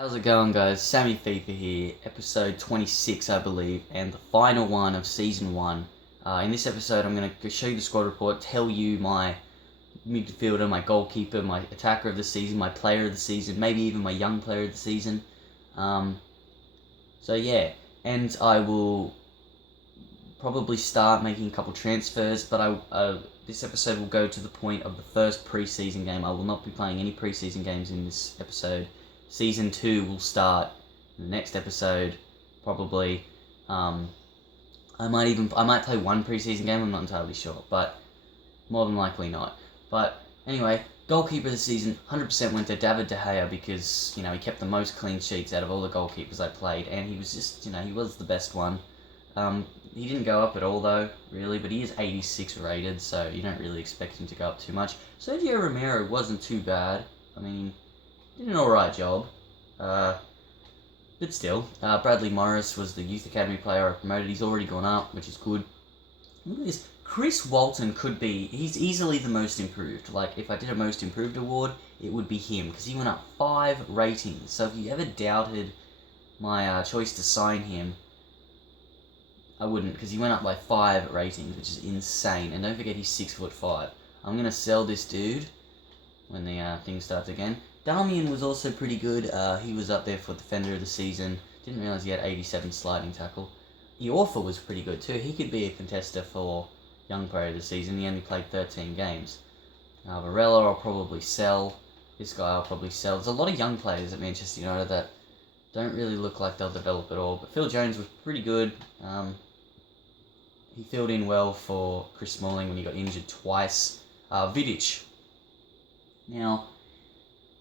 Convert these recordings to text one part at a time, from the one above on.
How's it going, guys? Sammy FIFA here, episode 26, I believe, and the final one of season 1. In this episode, I'm going to show you the squad report, tell you my midfielder, my goalkeeper, my attacker of the season, my player of the season, maybe even my young player of the season. So yeah, and I will probably start making a couple transfers, but this episode will go to the point of the first pre-season game. I will not be playing any pre-season games in this episode. Season 2 will start in the next episode, probably. I might play one preseason game, I'm not entirely sure, but more than likely not. But anyway, goalkeeper of the season, 100% went to David De Gea because, he kept the most clean sheets out of all the goalkeepers I played, and he was just, he was the best one. He didn't go up at all though, really, but he is 86 rated, so you don't really expect him to go up too much. Sergio Romero wasn't too bad. Did an alright job, but still. Bradley Morris was the Youth Academy player I promoted. He's already gone up, which is good. Look at this. Chris Walton he's easily the most improved. Like, if I did a most improved award, it would be him, because he went up 5 ratings. So if you ever doubted my choice to sign him, I wouldn't, because he went up by 5 ratings, which is insane. And don't forget, he's 6'5". I'm going to sell this dude when the thing starts again. Darmian was also pretty good. He was up there for Defender of the Season. Didn't realise he had 87 sliding tackle. Iorfa was pretty good too. He could be a contester for Young Player of the Season. He only played 13 games. Varela I'll probably sell. This guy I'll probably sell. There's a lot of young players at Manchester United that don't really look like they'll develop at all. But Phil Jones was pretty good. He filled in well for Chris Smalling when he got injured twice. Vidic. Now,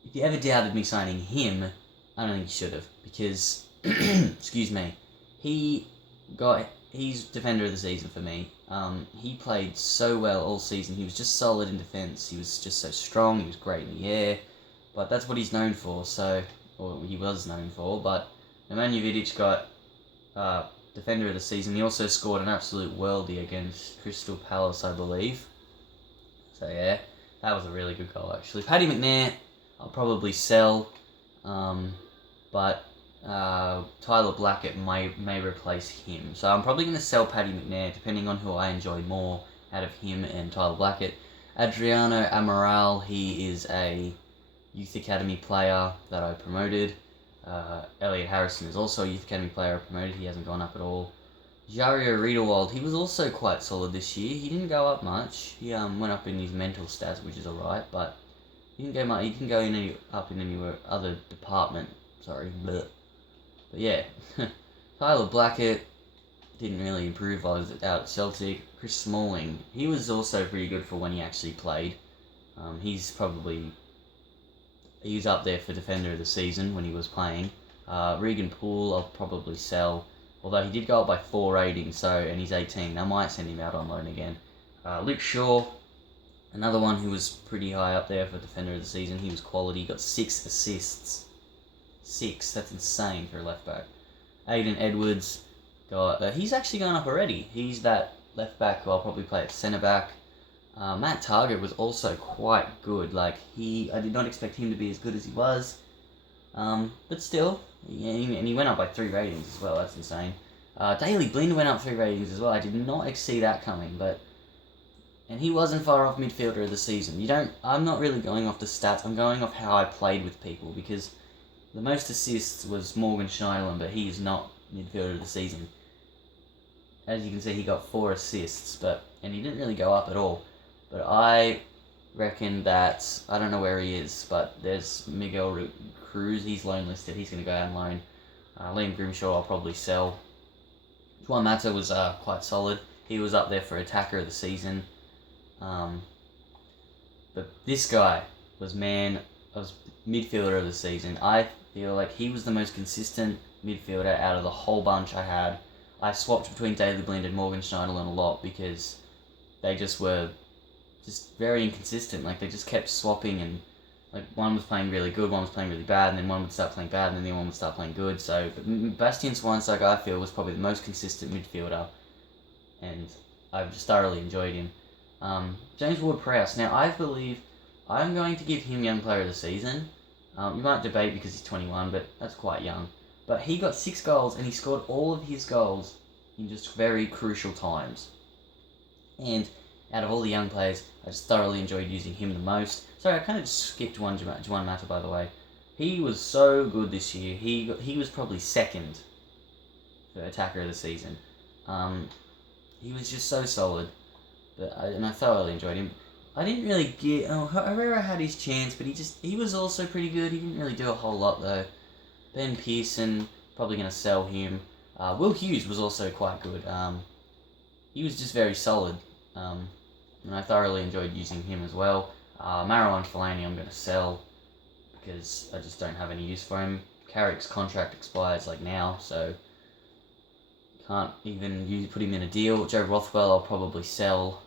if you ever doubted me signing him, I don't think you should have, because, excuse me, he's Defender of the Season for me. He played so well all season. He was just solid in defence. He was just so strong. He was great in the air. But that's what he's known for, or he was known for. But Nemanja Vidic got Defender of the Season. He also scored an absolute worldie against Crystal Palace, I believe. So yeah, that was a really good goal, actually. Paddy McNair, I'll probably sell, but Tyler Blackett may replace him. So I'm probably going to sell Paddy McNair, depending on who I enjoy more out of him and Tyler Blackett. Adriano Amaral, he is a Youth Academy player that I promoted. Elliot Harrison is also a Youth Academy player I promoted. He hasn't gone up at all. Jario Riedewald, he was also quite solid this year. He didn't go up much. He went up in his mental stats, which is alright, but he didn't go much. He didn't go up in any other department. Sorry, bleh. But yeah, Tyler Blackett didn't really improve while he was out at Celtic. Chris Smalling, he was also pretty good for when he actually played. He was up there for Defender of the Season when he was playing. Regan Poole, I'll probably sell. Although he did go up by 4 ratings, and he's 18. I might send him out on loan again. Luke Shaw, another one who was pretty high up there for Defender of the Season. He was quality. He got 6 assists. 6. That's insane for a left back. Aiden Edwards he's actually gone up already. He's that left back who I'll probably play at centre back. Matt Target was also quite good. I did not expect him to be as good as he was. But still, and he went up by 3 ratings as well. That's insane. Daley Blind went up 3 ratings as well. I did not see that coming, and he wasn't far off midfielder of the season. I'm not really going off the stats. I'm going off how I played with people, because the most assists was Morgan Schneiderlin, but he is not midfielder of the season. As you can see, he got 4 assists, and he didn't really go up at all. But I reckon that, I don't know where he is, but there's Miguel Cruz. He's loan listed. He's going to go out on loan. Liam Grimshaw I'll probably sell. Juan Mata was quite solid. He was up there for attacker of the season. But this guy was midfielder of the season. I feel like he was the most consistent midfielder out of the whole bunch I had. I swapped between Daley Blind and Morgan Schneiderlin a lot because they just were very inconsistent. They just kept swapping, and one was playing really good, one was playing really bad, and then one would start playing bad, and then the other one would start playing good. So Bastian Schweinsteiger, I feel, was probably the most consistent midfielder, and I've just thoroughly enjoyed him. James Ward-Prowse. Now, I believe I'm going to give him Young Player of the Season. You might debate because he's 21, but that's quite young. But he got 6 goals, and he scored all of his goals in just very crucial times. And out of all the young players, I just thoroughly enjoyed using him the most. Sorry, I kind of just skipped Juan Mata, by the way. He was so good this year. He was probably second for attacker of the season. He was just so solid, and I thoroughly enjoyed him. I didn't really get... Herrera had his chance, but he was also pretty good. He didn't really do a whole lot, though. Ben Pearson, probably going to sell him. Will Hughes was also quite good. He was just very solid, and I thoroughly enjoyed using him as well. Marouane Fellaini I'm going to sell, because I just don't have any use for him. Carrick's contract expires now, so can't even put him in a deal. Joe Rothwell I'll probably sell.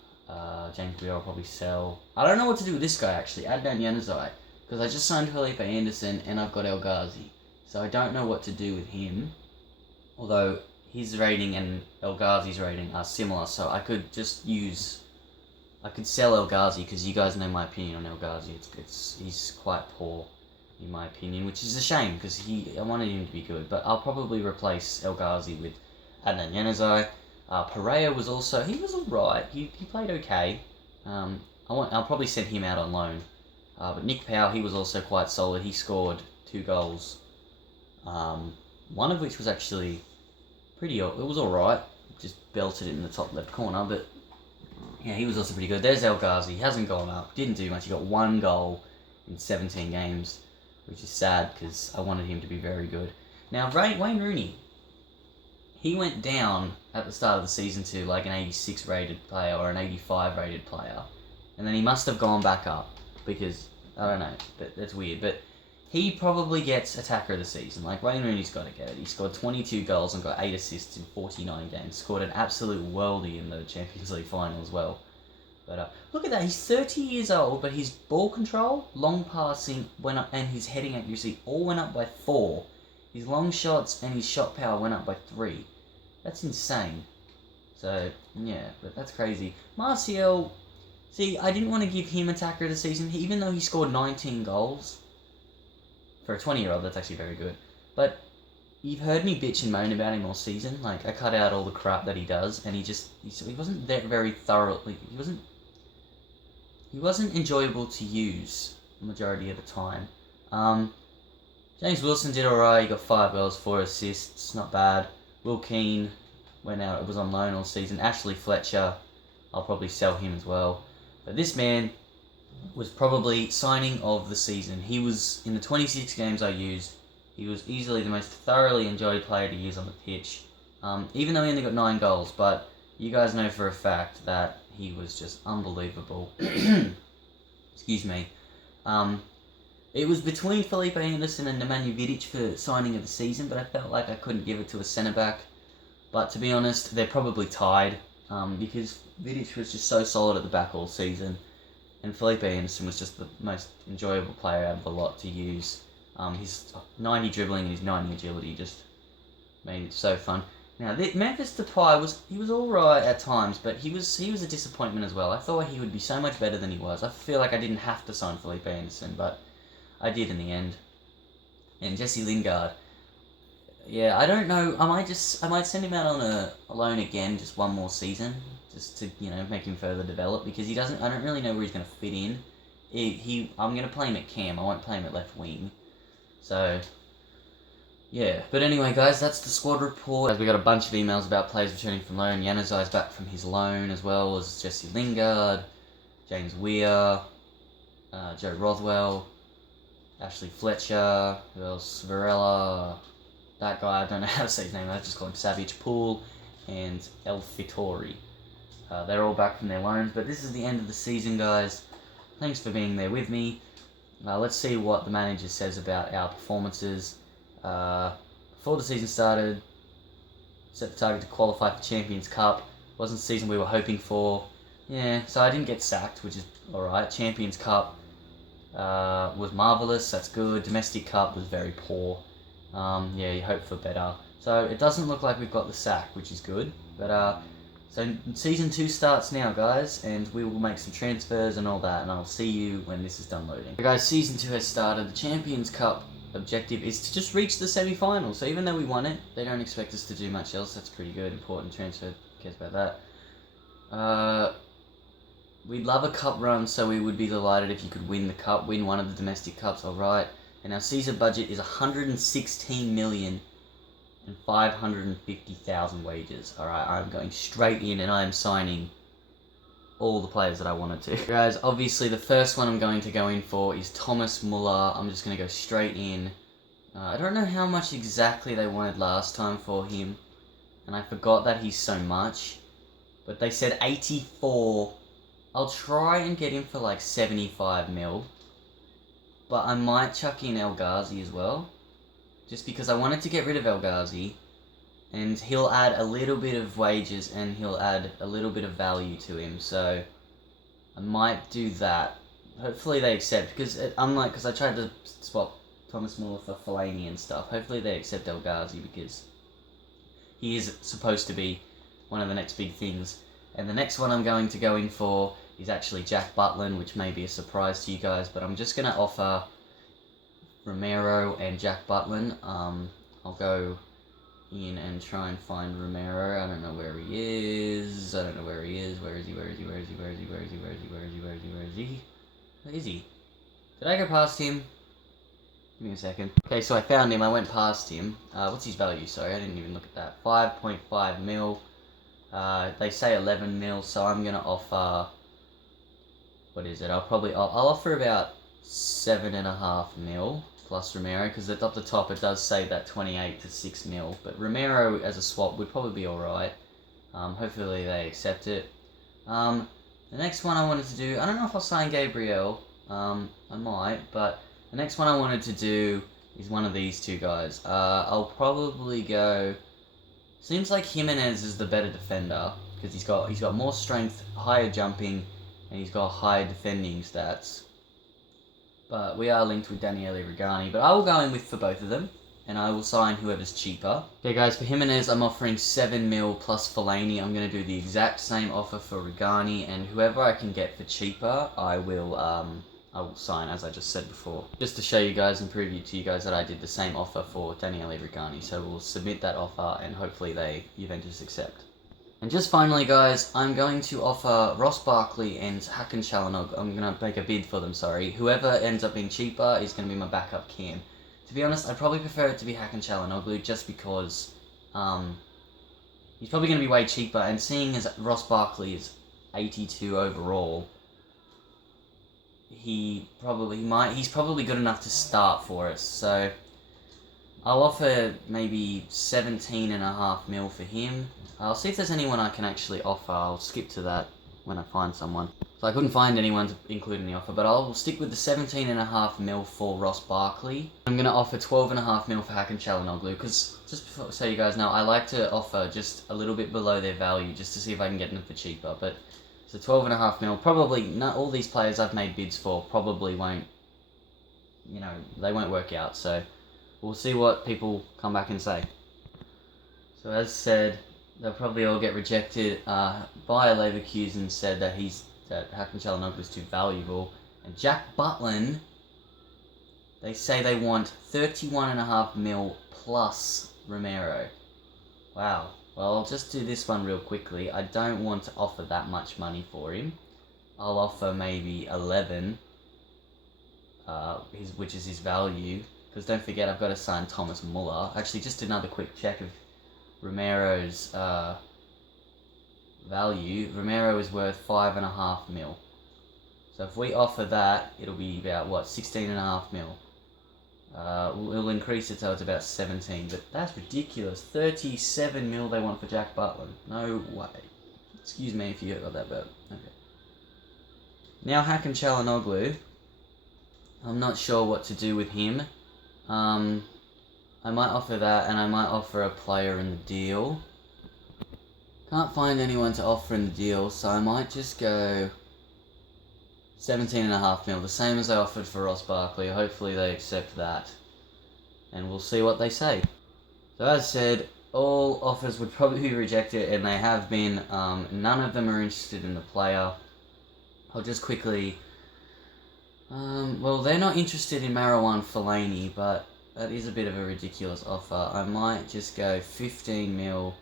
James Weir I'll probably sell. I don't know what to do with this guy, actually, Adnan Januzaj, because I just signed Felipe Anderson and I've got El Ghazi, so I don't know what to do with him. Although his rating and El Ghazi's rating are similar, so I could sell El Ghazi, because you guys know my opinion on El Ghazi. He's quite poor, in my opinion, which is a shame, because I wanted him to be good. But I'll probably replace El Ghazi with Adnan Januzaj. Pereira was alright. He played okay. I'll probably send him out on loan. But Nick Powell, he was also quite solid. He scored 2 goals. One of which was actually it was alright. Just belted it in the top left corner, but yeah, he was also pretty good. There's El Ghazi. He hasn't gone up. Didn't do much. He got 1 goal in 17 games, which is sad, because I wanted him to be very good. Now, Wayne Rooney, he went down at the start of the season to an 86 rated player or an 85 rated player, and then he must have gone back up, because I don't know, but that's weird. But he probably gets attacker of the season. Wayne Rooney's got to get it. He scored 22 goals and got 8 assists in 49 games. Scored an absolute worldie in the Champions League final as well. But look at that. He's 30 years old, but his ball control, long passing went up, and his heading accuracy all went up by 4. His long shots and his shot power went up by 3. That's insane. So, yeah, but that's crazy. Martial, see, I didn't want to give him attacker of the season, even though he scored 19 goals. For a 20-year-old, that's actually very good. But you've heard me bitch and moan about him all season. I cut out all the crap that he does, and he wasn't very thorough. He wasn't enjoyable to use the majority of the time. James Wilson did alright. He got 5 goals, 4 assists, not bad. Will Keane went out. It was on loan all season. Ashley Fletcher, I'll probably sell him as well. But this man was probably signing of the season. He was, in the 26 games I used, he was easily the most thoroughly enjoyed player to use on the pitch. Even though he only got 9 goals, but you guys know for a fact that he was just unbelievable. Excuse me. It was between Felipe Anderson and Nemanja Vidic for signing of the season, but I felt like I couldn't give it to a centre-back. But to be honest, they're probably tied, because Vidic was just so solid at the back all season, and Felipe Anderson was just the most enjoyable player out of the lot to use. His 90 dribbling and his 90 agility just made it so fun. Now, Memphis Depay was alright at times, but he was a disappointment as well. I thought he would be so much better than he was. I feel like I didn't have to sign Felipe Anderson, but I did in the end. And Jesse Lingard, yeah, I don't know. I might send him out on a loan again, just one more season, just to make him further develop, because I don't really know where he's going to fit in. I'm going to play him at cam. I won't play him at left wing. So yeah, but anyway, guys, that's the squad report. We got a bunch of emails about players returning from loan. Januzaj's back from his loan, as well as Jesse Lingard, James Weir, Joe Rothwell, Ashley Fletcher, who else? Varela, that guy, I don't know how to say his name, I just call him Savage Pool, and El Fitori. They're all back from their loans, but this is the end of the season, guys. Thanks for being there with me. Let's see what the manager says about our performances. Before the season started, set the target to qualify for Champions Cup. Wasn't the season we were hoping for. Yeah, so I didn't get sacked, which is alright. Champions Cup was marvellous, that's good. Domestic Cup was very poor. Yeah, you hope for better. So it doesn't look like we've got the sack, which is good. But So Season 2 starts now, guys, and we will make some transfers and all that, and I'll see you when this is done loading. So guys, Season 2 has started. The Champions Cup objective is to just reach the semi-final. So even though we won it, they don't expect us to do much else. That's pretty good. Important transfer. Who cares about that? We'd love a cup run, so we would be delighted if you could win the cup, win one of the domestic cups, alright. And our season budget is 116,550,000 wages. Alright, I'm going straight in and I am signing all the players that I wanted to. Guys, obviously the first one I'm going to go in for is Thomas Muller. I'm just going to go straight in. I don't know how much exactly they wanted last time for him, and I forgot that he's so much. But they said 84. I'll try and get him for like 75 mil. But I might chuck in El Ghazi as well. Just because I wanted to get rid of El Ghazi. And he'll add a little bit of wages and he'll add a little bit of value to him. So I might do that. Hopefully they accept. Because because I tried to swap Thomas Muller for Fellaini and stuff. Hopefully they accept El Ghazi because he is supposed to be one of the next big things. And the next one I'm going to go in for is actually Jack Butland, which may be a surprise to you guys, but I'm just going to offer Romero and Jack Butland. I'll go in and try and find Romero. I don't know where he is. Where is he? Where is he? Where is he? Where is he? Where is he? Where is he? Where is he? Where is he? Where is he? Where is he? Did I go past him? Give me a second. Okay, so I found him. I went past him. What's his value? Sorry, I didn't even look at that. 5.5 mil. They say 11 mil, so I'm going to offer... What is it? I'll offer about 7.5 mil plus Romero, because at the top it does say that 28 to 6 mil. But Romero as a swap would probably be alright. Hopefully they accept it. The next one I wanted to do... I don't know if I'll sign Gabriel. I might, but the next one I wanted to do is one of these two guys. I'll probably go... Seems like Jimenez is the better defender, because he's got more strength, higher jumping, and he's got higher defending stats. But we are linked with Daniele Regani, but I will go in for both of them, and I will sign whoever's cheaper. Okay guys, for Jimenez I'm offering 7 mil plus Fellaini. I'm going to do the exact same offer for Regani, and whoever I can get for cheaper, I will sign, as I just said before. Just to show you guys and preview to you guys that I did the same offer for Daniele Regani. So we'll submit that offer and hopefully Juventus accept. And just finally guys, I'm going to offer Ross Barkley and Hakan Çalhanoğlu. I'm going to make a bid for them, sorry. Whoever ends up being cheaper is going to be my backup cam. To be honest, I'd probably prefer it to be Hakan Çalhanoğlu just because he's probably going to be way cheaper, and seeing as Ross Barkley is 82 overall, he's probably good enough to start for us, so I'll offer maybe 17.5 mil for him. I'll see if there's anyone I can actually offer. I'll skip to that when I find someone. So I couldn't find anyone to include in the offer, but I'll stick with the 17.5 mil for Ross Barkley. I'm going to offer 12.5 mil for Hakan Çalhanoğlu, because just so you guys know, I like to offer just a little bit below their value just to see if I can get them for cheaper. But so 12.5 mil, probably not all these players I've made bids for probably won't, they won't work out. So we'll see what people come back and say. So as said, they'll probably all get rejected. Bayer Leverkusen said that Hakan Çalhanoğlu is too valuable. And Jack Butland, they say they want 31.5 mil plus Romero. Wow. Well, I'll just do this one real quickly. I don't want to offer that much money for him. I'll offer maybe 11, which is his value. Because don't forget, I've got to sign Thomas Muller. Actually, just another quick check of Romero's value. Romero is worth 5.5 mil. So if we offer that, it'll be about, 16.5 mil. We'll increase it so it's about 17, but that's ridiculous. 37 mil they want for Jack Butland. No way. Excuse me if you got that, but okay. Now Hakan Çalhanoğlu. I'm not sure what to do with him. I might offer that, and I might offer a player in the deal. Can't find anyone to offer in the deal, so I might just go 17.5 mil, the same as I offered for Ross Barkley. Hopefully they accept that, and we'll see what they say. So as said, all offers would probably be rejected, and they have been. None of them are interested in the player. I'll just quickly... well, they're not interested in Marouane Fellaini, but that is a bit of a ridiculous offer. I might just go 15 mil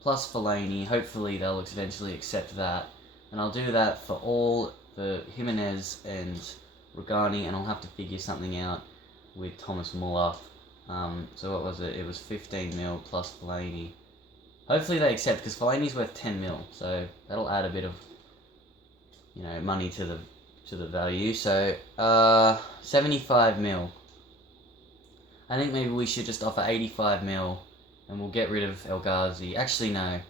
plus Fellaini. Hopefully they'll eventually accept that. And I'll do that for all the Jimenez and Rugani, and I'll have to figure something out with Thomas Muller. So what was it? It was 15 mil plus Fellaini. Hopefully they accept, because Fellaini's worth 10 mil, so that'll add a bit of, money to the value. So 75 mil. I think maybe we should just offer 85 mil, and we'll get rid of El Ghazi. Actually, no.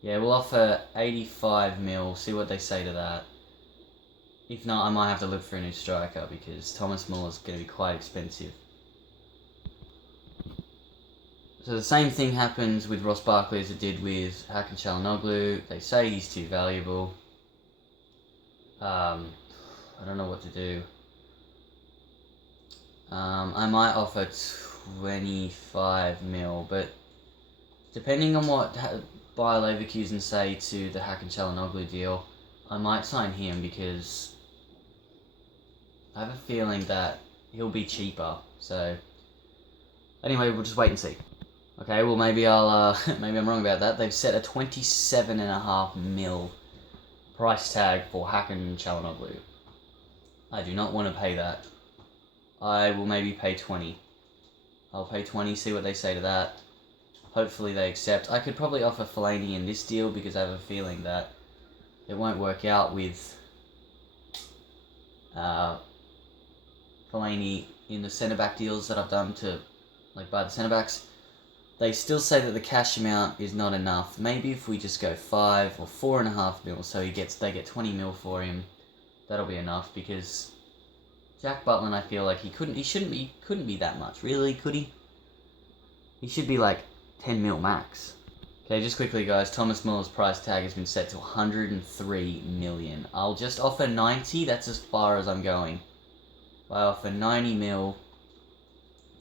Yeah, we'll offer 85 mil, see what they say to that. If not, I might have to look for a new striker, because Thomas Muller's going to be quite expensive. So the same thing happens with Ross Barkley as it did with Hakan Çalhanoğlu. They say he's too valuable. I don't know what to do. I might offer 25 mil, but depending on what Bayer Leverkusen say to the Hakan Çalhanoğlu deal, I might sign him, because I have a feeling that he'll be cheaper. So anyway, we'll just wait and see. Okay, well maybe maybe I'm wrong about that. They've set a 27.5 mil price tag for Hakan Çalhanoğlu. I do not want to pay that. I will maybe pay 20. I'll pay 20, see what they say to that. Hopefully they accept. I could probably offer Fellaini in this deal, because I have a feeling that it won't work out with Fellaini in the centre-back deals that I've done to buy the centre-backs. They still say that the cash amount is not enough. Maybe if we just go 5 or 4.5 mil, so they get 20 mil for him, that'll be enough, because Jack Butland, I feel like he couldn't be that much, really, could he? He should be like 10 mil max. Okay, just quickly guys, Thomas Muller's price tag has been set to 103 million. I'll just offer 90, that's as far as I'm going. I offer 90 mil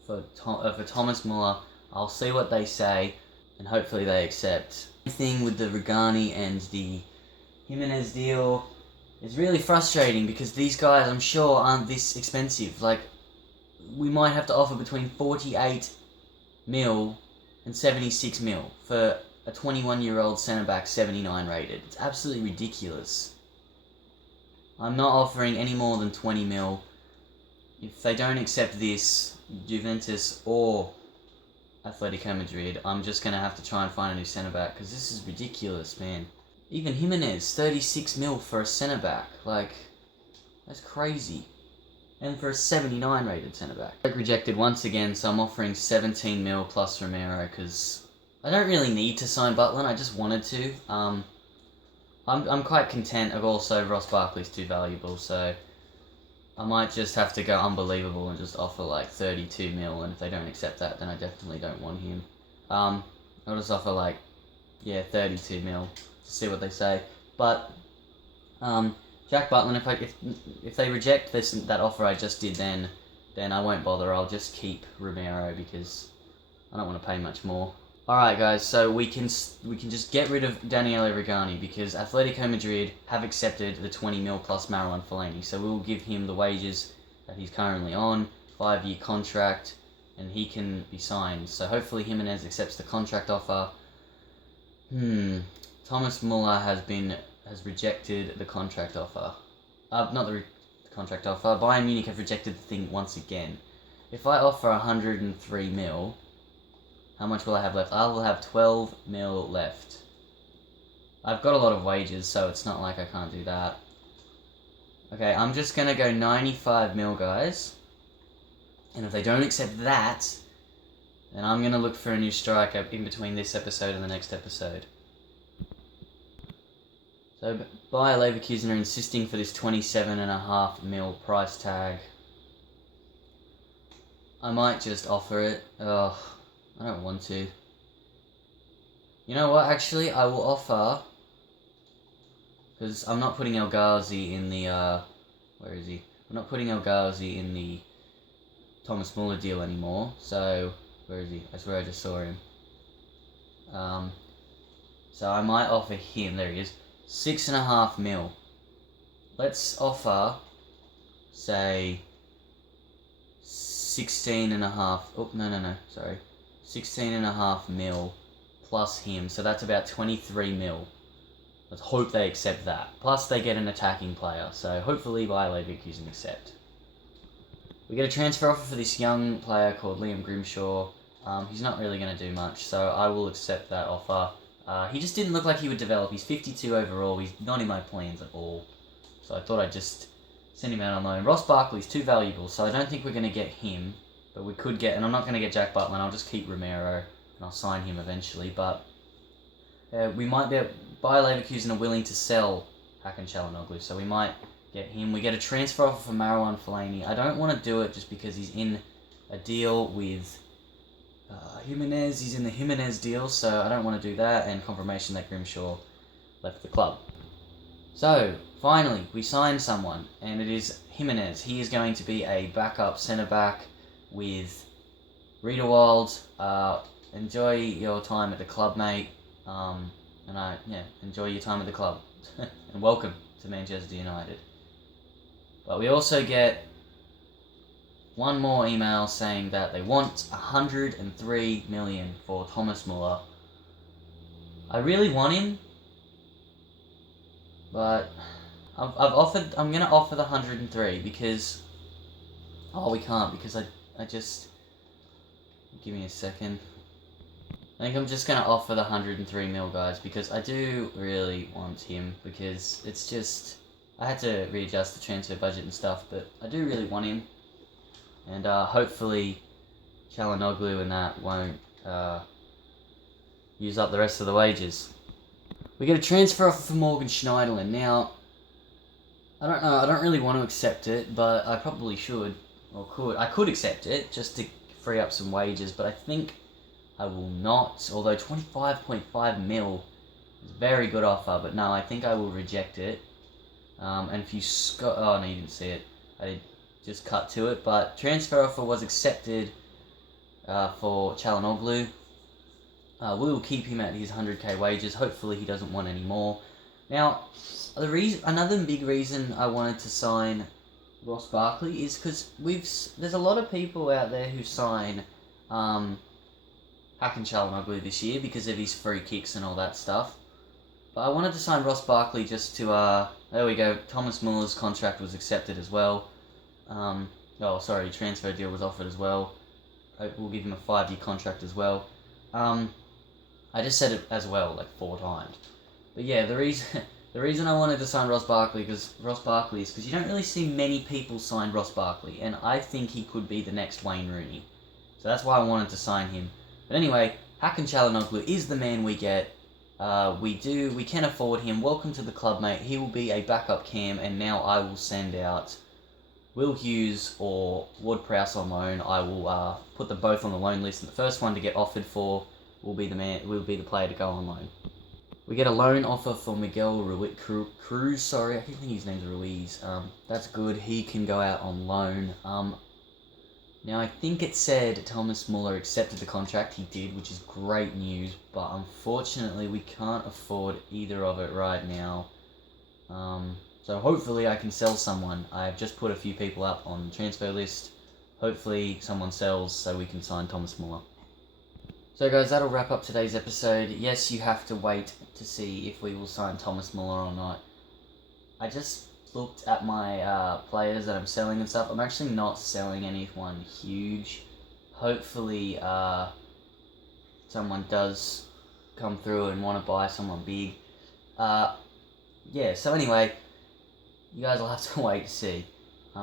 for Thomas Muller. I'll see what they say, and hopefully they accept. The thing with the Rugani and the Jimenez deal is really frustrating, because these guys, I'm sure, aren't this expensive. Like, we might have to offer between 48 mil and 76 mil for a 21-year-old centre-back, 79 rated. It's absolutely ridiculous. I'm not offering any more than 20 mil. If they don't accept this, Juventus or Atletico Madrid, I'm just going to have to try and find a new centre-back, because this is ridiculous, man. Even Jimenez, 36 mil for a centre-back. Like, that's crazy. And for a 79 rated centre-back. Rejected once again, so I'm offering 17 mil plus Romero, because I don't really need to sign Butland, I just wanted to. I'm quite content. Also, Ross Barkley's too valuable, so I might just have to go unbelievable and just offer like 32 mil, and if they don't accept that, then I definitely don't want him. I'll just offer 32 mil to see what they say. But Jack Butland, if they reject that offer I just did, then I won't bother. I'll just keep Romero, because I don't want to pay much more. Alright guys, so we can just get rid of Daniele Rugani, because Atletico Madrid have accepted the 20 mil plus Marouane Fellaini, so we'll give him the wages that he's currently on, 5-year contract, and he can be signed. So hopefully Jimenez accepts the contract offer. Thomas Muller has rejected the contract offer. Not the contract offer. Bayern Munich have rejected the thing once again. If I offer 103 mil, how much will I have left? I will have 12 mil left. I've got a lot of wages, so it's not like I can't do that. Okay, I'm just going to go 95 mil, guys. And if they don't accept that, then I'm going to look for a new striker in between this episode and the next episode. So Bayer Leverkusen are insisting for this 27.5 mil price tag. I might just offer it. Ugh. I don't want to. You know what, actually, I will offer, because I'm not putting El Ghazi in the, where is he? I'm not putting El Ghazi in the Thomas Muller deal anymore, so, where is he? I swear I just saw him. So I might offer him, there he is, 6.5 mil. Let's offer, say, 16.5, oh, no, sorry, 16.5 mil plus him, so that's about 23 mil. Let's hope they accept that. Plus they get an attacking player, so hopefully Bayer Leverkusen accept. We get a transfer offer for this young player called Liam Grimshaw. He's not really going to do much, so I will accept that offer. He just didn't look like he would develop. He's 52 overall. He's not in my plans at all. So I thought I'd just send him out on loan. Ross Barkley's too valuable, so I don't think we're going to get him. But we could get, and I'm not going to get Jack Butland. I'll just keep Romero, and I'll sign him eventually. But we might be, Bayer Leverkusen are willing to sell Hakan Çalhanoğlu, so we might get him. We get a transfer offer for Marouane Fellaini. I don't want to do it just because he's in a deal with Jimenez. He's in the Jimenez deal, so I don't want to do that. And confirmation that Grimshaw left the club. So, finally, we signed someone, and it is Jimenez. He is going to be a backup centre-back with Riedewald. Enjoy your time at the club, mate. Enjoy your time at the club. And welcome to Manchester United. But we also get one more email saying that they want 103 million for Thomas Muller. I really want him, but I'm going to offer the 103 because, we can't because I just, give me a second. I think I'm just going to offer the 103 mil, guys, because I do really want him, because it's just, I had to readjust the transfer budget and stuff, but I do really want him, and hopefully Çalhanoğlu and that won't use up the rest of the wages. We get a transfer offer for Morgan Schneiderlin. Now, I don't know, I don't really want to accept it, but I probably should, or could. I could accept it, just to free up some wages, but I think I will not, although 25.5 mil is a very good offer, but no, I think I will reject it. And if you oh no, you didn't see it, I just cut to it, but transfer offer was accepted for Çalhanoğlu. We will keep him at his 100k wages. Hopefully he doesn't want any more. Now, another big reason I wanted to sign Ross Barkley is because there's a lot of people out there who sign Hakan Çalhanoğlu this year because of his free kicks and all that stuff. But I wanted to sign Ross Barkley just to, there we go, Thomas Muller's contract was accepted as well. Transfer deal was offered as well. We'll give him a 5-year contract as well. I just said it as well, like 4 times. But yeah, the reason I wanted to sign Ross Barkley is because you don't really see many people sign Ross Barkley, and I think he could be the next Wayne Rooney. So that's why I wanted to sign him. But anyway, Hakan Çalhanoğlu is the man we get. We can afford him. Welcome to the club, mate. He will be a backup cam, and now I will send out Will Hughes or Ward-Prowse on loan. I will put them both on the loan list, and the first one to get offered for will be the player to go on loan. We get a loan offer for Miguel Cruz. I think his name's Ruiz. That's good. He can go out on loan. Now, I think it said Thomas Muller accepted the contract. He did, which is great news, but unfortunately we can't afford either of it right now. So hopefully I can sell someone. I've just put a few people up on the transfer list. Hopefully someone sells so we can sign Thomas Muller. So guys, that'll wrap up today's episode. Yes, you have to wait to see if we will sign Thomas Muller or not. I just looked at my players that I'm selling and stuff. I'm actually not selling anyone huge. Hopefully someone does come through and want to buy someone big. So anyway, you guys will have to wait to see.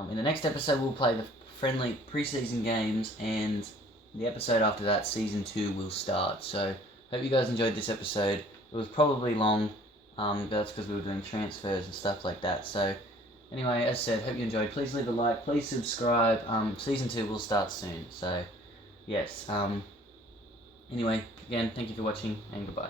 In the next episode we'll play the friendly preseason games, and the episode after that, Season 2, will start. So, hope you guys enjoyed this episode. It was probably long, but that's because we were doing transfers and stuff like that. So, anyway, as I said, hope you enjoyed. Please leave a like, please subscribe. Season 2 will start soon. So, yes. Anyway, again, thank you for watching, and goodbye.